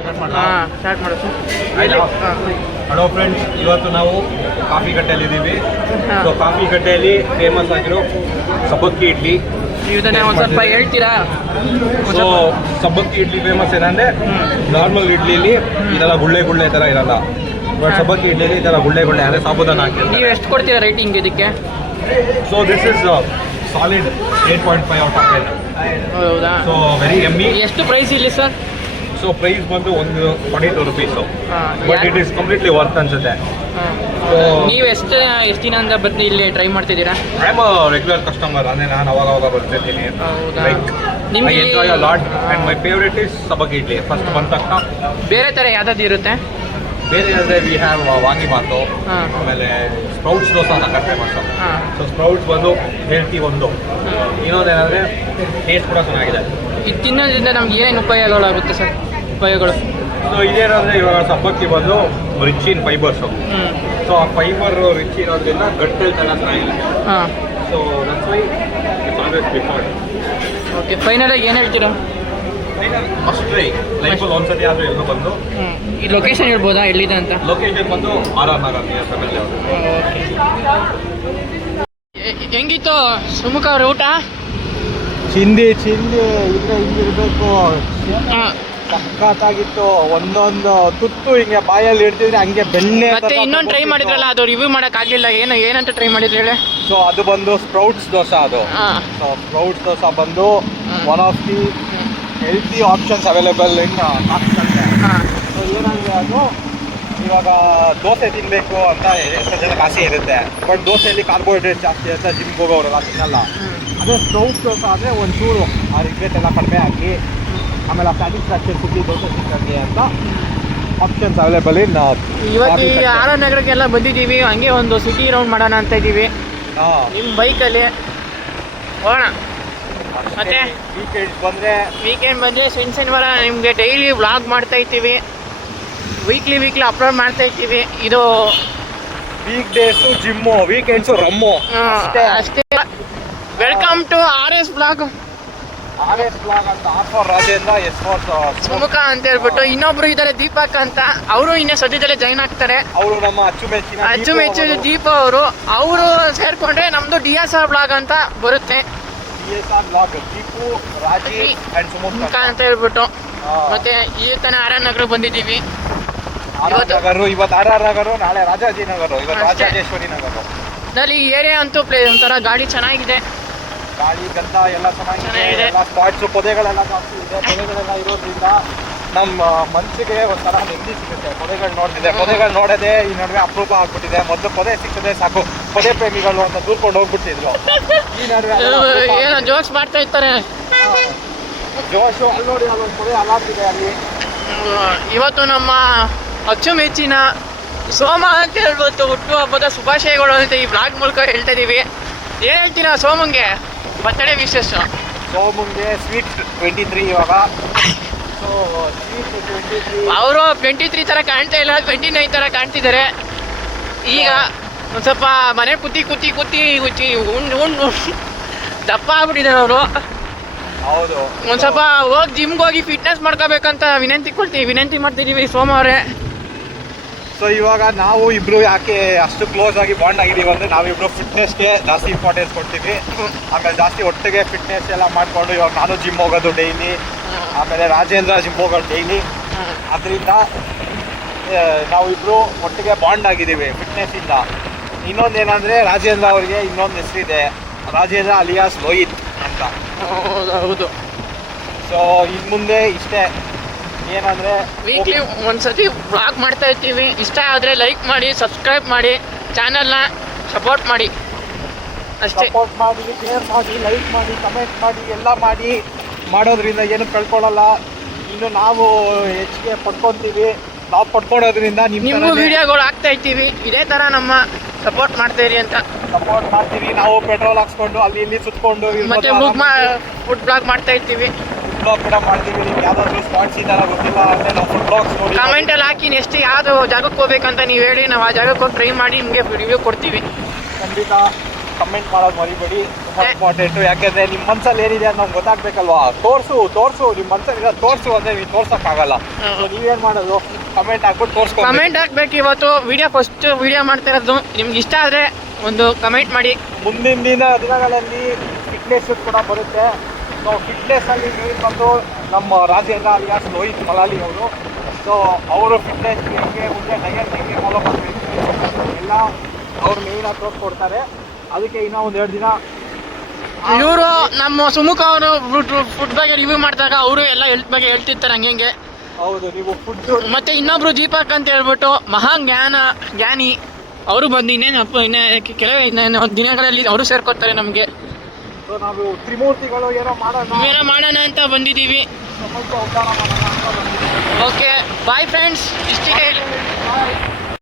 Start ಮಾಡೋದು. Hello friends, ಇವತ್ತು ನಾವು ಕಾಫಿ ಕಟ್ಟೆಯಲ್ಲಿದ್ದೀವಿ. ಸೊ ಕಾಫಿ ಕಟ್ಟೆಯಲ್ಲಿ ಫೇಮಸ್ ಆಗಿರೋ ಸಬ್ಬಕ್ಕಿ ಇಡ್ಲಿ. ಇದನ್ನ ಒಂದು ಸ್ವಲ್ಪ ಹೇಳ್ತೀರಾ? ಸೊ ಸಬ್ಬಕ್ಕಿ ಇಡ್ಲಿ ಫೇಮಸ್ ಏನಂದರೆ, ನಾರ್ಮಲ್ ಇಡ್ಲಿಲಿ ಇದೆಲ್ಲ ಗುಳ್ಳೆ ಥರ ಇರಲ್ಲ. ಬಟ್ ಸಬ್ಬಕ್ಕಿ ಇಡ್ಲಿಲಿ ಈ ಥರ ಗುಳ್ಳೆ ಅಂದರೆ ಸಾಬೂದಾನ ಹಾಕಿ. ನೀವು ಎಷ್ಟು ಕೊಡ್ತೀರಾ ರೇಟಿಂಗ್ ಇದಕ್ಕೆ? So this is solid 8.5 out of 10. ಹೌದಾ? ಸೊ ವೆರಿ ಎಮ್ಮಿ. ಎಷ್ಟು ಪ್ರೈಸ್ ಇಲ್ಲಿ ಸರ್? ಸೊ ಪ್ರೈಸ್ ಬಂದು ಒಂದು 42 rupees. But it is completely worth ಅನ್ಸುತ್ತೆ. ನೀವು ಎಷ್ಟು ದಿನದಿಂದ ಬಂದು ಇಲ್ಲಿ ಟ್ರೈ ಮಾಡ್ತಿದ್ದೀರಾ? I am a regular customer. ಅಂದರೆ ನಾನು ಅವಾಗ ಬರ್ತಿರ್ತೀನಿ. Like I enjoy a lot and my favourite is ಸಬ್ಬಕ್ಕಿ ಇಡ್ಲಿ. ಫಸ್ಟ್ ಬಂದ ತಕ್ಷಣ ಬೇರೆ ಥರ ಯಾವ್ದಾದ್ರು ಇರುತ್ತೆ? ಬೇರೆ ಅಂದರೆ ವಿ ಹ್ಯಾವ್ ವಾಂಗಿಬಾತು, ಆಮೇಲೆ ಸ್ಪ್ರೌಟ್ಸ್ ದೋಸೆ ಸಕ್ಕತ್ ಫೇಮಸ್ಸು. ಸೊ ಸ್ಪ್ರೌಟ್ಸ್ ಬಂದು ಹೆಲ್ತಿ ಒಂದು. ಇನ್ನೊಂದೇನೆಂದರೆ ಟೇಸ್ಟ್ ಕೂಡ ಚೆನ್ನಾಗಿದೆ. ಇದು ತಿನ್ನೋದ್ರಿಂದ ನಮ್ಗೆ ಏನೇನು ಉಪಯೋಗಗಳಾಗುತ್ತೆ ಸರ್? ಉಪಯೋಗಗಳು ಸೊ ಇದೇನಂದರೆ, ಇವಾಗ ಸಬ್ಬಕ್ಕಿ ಬಂದು ರಿಚ್ ಇನ್ ಫೈಬರ್ಸು. ಸೊ ಆ ಫೈಬರ್ ರಿಚ್ ಇರೋದ್ರಿಂದ ಗಟ್ ಹೆಲ್ತ್ ಎಲ್ಲ ಚೆನ್ನಾಗಿರುತ್ತೆ. So that's why it's always preferred. Okay, ಫೈನಲಾಗಿ ಏನು ಹೇಳ್ತೀರಾ? Must try. ಲೈಫಲ್ಲಿ ಒಂದ್ಸತಿ ಆದರೂ ಎಲ್ಲರೂ ಬಂದು. ಈ ಲೊಕೇಶನ್ ಹೇಳ್ಬೋದಾ ಎಲ್ಲಿದೆ ಅಂತ? ಲೊಕೇಶನ್ ಬಂದು ಆರ್ ನಗರ್ ನಿಯರ್ ಫ್ಯಾಮಿಲಿ ಅವರು. ಹೆಂಗಿತ್ತು ಸುಮುಖ ಅವ್ರ ಊಟ? ಚಿಂದಿ ಹಿಂಗಿರ್ಬೇಕು. ಸಖತ್ತಾಗಿತ್ತು. ಒಂದೊಂದು ತುತ್ತು ಹಿಂಗೆ ಬಾಯಲ್ಲಿ ಇಡ್ತಿದ್ರೆ ಹಂಗೆ ಬೆಣ್ಣೆ. ಮತ್ತೆ ಇನ್ನೊಂದು ಟ್ರೈ ಮಾಡಿದ್ರಲ್ಲ, ಅದು ರಿವ್ಯೂ ಮಾಡಕ್ ಆಗ್ಲಿಲ್ಲ. ಏನಂತ ಟ್ರೈ ಮಾಡಿದ್ರಿ ಹೇಳಿ? ಸೊ ಅದು ಬಂದು ಸ್ಪ್ರೌಟ್ಸ್ ದೋಸೆ. ಅದು ಸೊ ಸ್ಪ್ರೌಟ್ಸ್ ದೋಸೆ ಬಂದು one of the healthy options available in north. So ಏನಾಗಿದೆ, ಅದು ಇವಾಗ ದೋಸೆ ತಿನ್ನಬೇಕು ಅಂತ ಎಷ್ಟು ಜನಕ್ಕೆ ಆಸೆ ಇರುತ್ತೆ. ಬಟ್ ದೋಸೆಯಲ್ಲಿ ಕಾರ್ಬೋಹೈಡ್ರೇಟ್ ಜಾಸ್ತಿ ಅಂತ ಜಿಮ್ಗೆ ಹೋಗೋರೆಲ್ಲ ತಿನ್ನಲ್ಲ. ಅದೇ ಸ್ಪ್ರೌಟ್ಸ್ ದೋಸೆ ಆದರೆ ಒಂಚೂರು ಆ ರಿಗ್ರೆಟ್ ಎಲ್ಲ ಕಡಿಮೆ ಆಗಿ, ಆಮೇಲೆ ಆ ಸ್ಯಾಟಿಸ್ಫ್ಯಾಕ್ಷನ್ ಸಿಕ್ಕಿ ದೋಸೆ ಸಿಕ್ಕಂಗೆ ಅಂತ ಆಪ್ಷನ್ಸ್ ಅವೈಲೇಬಲ್ ಇನ್. ಇವತ್ತು ಈ ಆರ್ ನಗರಕ್ಕೆಲ್ಲ ಬಂದಿದ್ದೀವಿ, ಹಂಗೆ ಒಂದು ಸಿಟಿ ರೌಂಡ್ ಮಾಡೋಣ ಅಂತ ಇದ್ದೀವಿ ನಿಮ್ಮ ಬೈಕಲ್ಲಿ. ಹೋಗೋಣ. ಮತ್ತೆ ವೀಕೆಂಡ್ ಬಂದರೆ ಶನಿವಾರ ನಿಮಗೆ ಡೈಲಿ ವ್ಲಾಗ್ ಮಾಡ್ತಾ ಇರ್ತೀವಿ. ವೀಕ್ಲಿ ಅಪ್ಲೋಡ್ ಮಾಡ್ತಾ ಇರ್ತೀವಿ. ಇದು weekdays gym, weekends rum. ಅಷ್ಟೇ. Welcome to RS blog. RS blog ಅಂತ ಆಫರ್ ರಾಜೇಂದ್ರ ಸುಮುಖ ಅಂತ ಹೇಳ್ಬಿಟ್ಟು ಇನ್ನೊಬ್ರು ಇದ್ದಾರೆ ದೀಪಕ್ ಅಂತ. ಅವರು ಇನ್ನೂ ಸದ್ಯದಲ್ಲೇ ಜಾಯ್ನ್ ಆಗ್ತಾರೆ. ಅವರು ನಮ್ಮ ಅಚ್ಚುಮೆಚ್ಚಿನ ದೀಪ ಅವರು ಸೇರ್ಕೊಂಡ್ರೆ ನಮ್ದು DSR ಬ್ಲಾಗ್ ಅಂತ ಬರುತ್ತೆ. DSR ಬ್ಲಾಗ್ ದೀಪು, ರಾಜಿ ಅಂಡ್ ಸುಮುಖ ಅಂತ ಹೇಳ್ಬಿಟ್ಟು. ಮತ್ತೆ ಈ ತನ ಆರ್ ನಗರ ಬಂದಿದ್ದೀವಿ. ಇವತ್ತು RR ನಗರು, ನಾಳೆ ರಾಜಾಜಿನಗರು, ಇವತ್ತು ರಾಜರಾಜೇಶ್ವರಿ ನಗರು. ನಲ್ಲಿ ಈ ಏರಿಯಾ ಅಂತೂ ಒಂಥರ ಗಾಡಿ ಚೆನ್ನಾಗಿದೆ. ಗಾಡಿ ಗಂಧ ಎಲ್ಲ ಚೆನ್ನಾಗಿದೆ. ಎಲ್ಲ ಸ್ಪಾಟ್ಸು, ಪೊದೆಗಳೆಲ್ಲ ಜಾಸ್ತಿ ಇದೆ. ಪೊದೆಗಳೆಲ್ಲ ಇರೋದ್ರಿಂದ ನಮ್ಮ ಮನಸ್ಸಿಗೆ ಒಂಥರ ನೆಮ್ಮದಿ ಸಿಗುತ್ತೆ. ಪೊದೆಗಳು ನೋಡೋದೇ ಈ ನಡುವೆ ಅಪರೂಪ ಆಗ್ಬಿಟ್ಟಿದೆ. ಮೊದಲು ಪೊದೆ ಸಿಕ್ಕಿದ್ರೆ ಸಾಕು, ಪೊದೆ ಪ್ರೇಮಿಗಳು ಅಂತ ದೂರ್ಕೊಂಡು ಹೋಗ್ಬಿಟ್ಟಿದ್ರು. ಈ ನಡುವೆ ಏನೋ ಜೋಕ್ಸ್ ಮಾಡ್ತಾ ಇರ್ತಾರೆ. ಜೋಶು ಅಲ್ಲಿ ನೋಡಿ, ಅಲ್ಲೊಂದು ಪೊದೆ ಅಲ್ಲಾಡ್ತಿದೆ ಅಲ್ಲಿ. ಇವತ್ತು ನಮ್ಮ ಅಚ್ಚುಮೆಚ್ಚಿನ ಸೋಮ ಅಂತ ಹೇಳ್ಬೋದು ಹುಟ್ಟುಹಬ್ಬದ ಶುಭಾಶಯಗಳು ಅಂತ ಈ ಬ್ಲಾಗ್ ಮೂಲಕ ಹೇಳ್ತಾ ಇದೀವಿ. ಏನು ಹೇಳ್ತೀರಾ ಸೋಮಂಗೆ ಬರ್ತಡೇ ವಿಶೇಷ? ಸೋಮಂಗೆ ಸ್ವೀಟ್ 23 ಇವಾಗ. So sweet 23. ಅವರು 23 ಥರ ಕಾಣ್ತಾ ಇಲ್ಲ, 29 ಥರ ಕಾಣ್ತಿದ್ದಾರೆ. ಈಗ ಒಂದು ಸ್ವಲ್ಪ ಮನೆ ಕುತ್ತಿ ಉಂಡು ದಪ್ಪ ಆಗ್ಬಿಟ್ಟಿದ್ದಾರೆ ಅವರು. ಹೌದು. ಒಂದು ಸ್ವಲ್ಪ ಹೋಗಿ ಜಿಮ್ಗೆ ಹೋಗಿ ಫಿಟ್ನೆಸ್ ಮಾಡ್ಕೋಬೇಕಂತ ವಿನಂತಿ ಮಾಡ್ತಿದ್ದೀವಿ ಸೋಮ ಅವರೇ. ಸೊ ಇವಾಗ ನಾವು ಇಬ್ರು ಯಾಕೆ ಅಷ್ಟು ಕ್ಲೋಸ್ ಆಗಿ ಬಾಂಡ್ ಆಗಿದ್ದೀವಿ ಅಂದರೆ, ನಾವಿಬ್ರು ಫಿಟ್ನೆಸ್ಗೆ ಜಾಸ್ತಿ ಇಂಪಾರ್ಟೆನ್ಸ್ ಕೊಡ್ತೀವಿ. ಆಮೇಲೆ ಜಾಸ್ತಿ ಒಟ್ಟಿಗೆ ಫಿಟ್ನೆಸ್ ಎಲ್ಲ ಮಾಡಿಕೊಂಡು, ಇವಾಗ ನಾನು ಜಿಮ್ ಹೋಗೋದು ಡೈಲಿ, ಆಮೇಲೆ ರಾಜೇಂದ್ರ ಜಿಮ್ ಹೋಗೋದು ಡೈಲಿ. ಅದರಿಂದ ನಾವಿಬ್ಬರು ಒಟ್ಟಿಗೆ ಬಾಂಡ್ ಆಗಿದ್ದೀವಿ ಫಿಟ್ನೆಸ್ಸಿಂದ. ಇನ್ನೊಂದೇನೆಂದರೆ, ರಾಜೇಂದ್ರ ಅವರಿಗೆ ಇನ್ನೊಂದು ಹೆಸರಿದೆ, ರಾಜೇಂದ್ರ ಅಲಿಯಾಸ್ ಲೋಹಿತ್ ಅಂತ. ಹೌದು. ಸೊ ಇನ್ನು ಮುಂದೆ ಇಷ್ಟೇ ಏನಂದರೆ, ವೀಕ್ಲಿ ಒಂದ್ಸತಿ ಬ್ಲಾಗ್ ಮಾಡ್ತಾ ಇರ್ತೀವಿ. ಇಷ್ಟ ಆದರೆ ಲೈಕ್ ಮಾಡಿ, ಸಬ್ಸ್ಕ್ರೈಬ್ ಮಾಡಿ, ಚಾನಲ್ನ ಸಪೋರ್ಟ್ ಮಾಡಿ. ಅಷ್ಟೇ. ಸಪೋರ್ಟ್ ಮಾಡಿ, ಶೇರ್ ಮಾಡಿ, ಲೈಕ್ ಮಾಡಿ, ಕಮೆಂಟ್ ಮಾಡಿ, ಎಲ್ಲ ಮಾಡೋದ್ರಿಂದ ಏನು ಕಳ್ಕೊಳ್ಳಲ್ಲ. ಇನ್ನು ನಾವು ಹೆಚ್ಚಿಗೆ ಪಡ್ಕೊತೀವಿ. ನಾವು ಪಡ್ಕೊಳೋದ್ರಿಂದ ನಿಮಗೂ ವಿಡಿಯೋಗಳು ಹಾಕ್ತಾ ಇರ್ತೀವಿ. ಇದೇ ಥರ ನಮ್ಮ ಸಪೋರ್ಟ್ ಮಾಡ್ತಾ ಇರಿ ಅಂತ ಸಪೋರ್ಟ್ ಮಾಡ್ತೀವಿ. ನಾವು ಪೆಟ್ರೋಲ್ ಹಾಕ್ಸ್ಕೊಂಡು ಅಲ್ಲಿ ಇಲ್ಲಿ ಸುತ್ಕೊಂಡು ಮತ್ತೆ ಫುಡ್ ಬ್ಲಾಗ್ ಮಾಡ್ತಾ ಇರ್ತೀವಿ. ಬ್ಲಾಗ್ ಕೂಡ ಮಾಡ್ತೀವಿ. ನಿಮ್ಗೆ ಯಾವುದಾದ್ರೂ ಸ್ಪಾಟ್ಸ್ ಈ ಥರ ಗೊತ್ತಿಲ್ಲ ಅಂದರೆ ನಾವು ಫುಡ್ ಬ್ಲಾಗ್ಸ್ ನೋಡಿ ಕಮೆಂಟಲ್ಲಿ ಹಾಕಿ. ನೆಕ್ಸ್ಟ್ ಯಾವುದು ಜಾಗಕ್ಕೆ ಹೋಗ್ಬೇಕಂತ ನೀವು ಹೇಳಿ, ನಾವು ಆ ಜಾಗಕ್ಕೆ ಹೋಗಿ ಟ್ರೈ ಮಾಡಿ ನಿಮಗೆ ರಿವ್ಯೂ ಕೊಡ್ತೀವಿ. ಖಂಡಿತ. ಕಮೆಂಟ್ ಮಾಡೋದು ಮರಿಬೇಡಿ, ತುಂಬ ಇಂಪಾರ್ಟೆಂಟು. ಯಾಕೆಂದರೆ ನಿಮ್ಮ ಮನಸ್ಸಲ್ಲಿ ಏನಿದೆ ಅಂತ ನಮ್ಗೆ ಗೊತ್ತಾಗಬೇಕಲ್ವಾ. ತೋರಿಸು ನಿಮ್ಮ ಮನಸ್ಸಲ್ಲಿ ತೋರಿಸು ಅಂದರೆ ನೀವು ತೋರ್ಸೋಕ್ಕಾಗಲ್ಲ. ಸೊ ನೀವೇನು ಮಾಡೋದು, ಕಮೆಂಟ್ ಹಾಕ್ಬಿಟ್ಟು ತೋರಿಸ್ಕೊಂಡು ಕಮೆಂಟ್ ಹಾಕ್ಬೇಕು. ಇವತ್ತು ಫಸ್ಟ್ ವಿಡಿಯೋ ಮಾಡ್ತಾ ಇರೋದು, ನಿಮ್ಗೆ ಇಷ್ಟ ಆದರೆ ಒಂದು ಕಮೆಂಟ್ ಮಾಡಿ. ಮುಂದಿನ ದಿನಗಳಲ್ಲಿ ಫಿಟ್ನೆಸ್ ಕೂಡ ಬರುತ್ತೆ. ಸೊ ಫಿಟ್ನೆಸ್ಸಲ್ಲಿ ಮೇನ್ ಬಂದು ನಮ್ಮ ರಾಜೇಂದ್ರ ಅಲಿಯಾಸ್ ಲೋಹಿತ್ ಮಲಾಲಿ ಅವರು. ಸೊ ಅವರು ಫಿಟ್ನೆಸ್ ಹೆಂಗೆ ಮುಂದೆ ಡಯಟ್ ಹೆಂಗೆ ಫಾಲೋ ಮಾಡಬೇಕು ಎಲ್ಲ ಅವ್ರು ಮೇಯ್ನಾಗಿ ತೋರಿಸ್ಕೊಡ್ತಾರೆ. ಅದಕ್ಕೆ ಇನ್ನೂ ಒಂದು 2 ದಿನ ಇವರು ನಮ್ಮ ಸುಮುಖ ಅವರು ಫುಡ್ ಬಗ್ಗೆ ರಿವ್ಯೂ ಮಾಡಿದಾಗ ಅವರು ಎಲ್ಲ ಹೆಲ್ತ್ ಬಗ್ಗೆ ಹೇಳ್ತಿರ್ತಾರೆ ಹಂಗೆ. ಹೌದು, ನೀವು ಫುಡ್ಡು. ಮತ್ತು ಇನ್ನೊಬ್ರು ದೀಪಕ್ ಅಂತ ಹೇಳ್ಬಿಟ್ಟು ಜ್ಞಾನಿ ಅವರು ಬಂದು ಕೆಲವೇ ದಿನಗಳಲ್ಲಿ ಅವರು ಸೇರ್ಕೊತಾರೆ ನಮಗೆ. ಸೊ ನಾವು ತ್ರಿಮೂರ್ತಿಗಳು ಏನೋ ಮಾಡೋಣ ಅಂತ ಬಂದಿದ್ದೀವಿ. Okay bye friends, ಇಷ್ಟಿಗೆ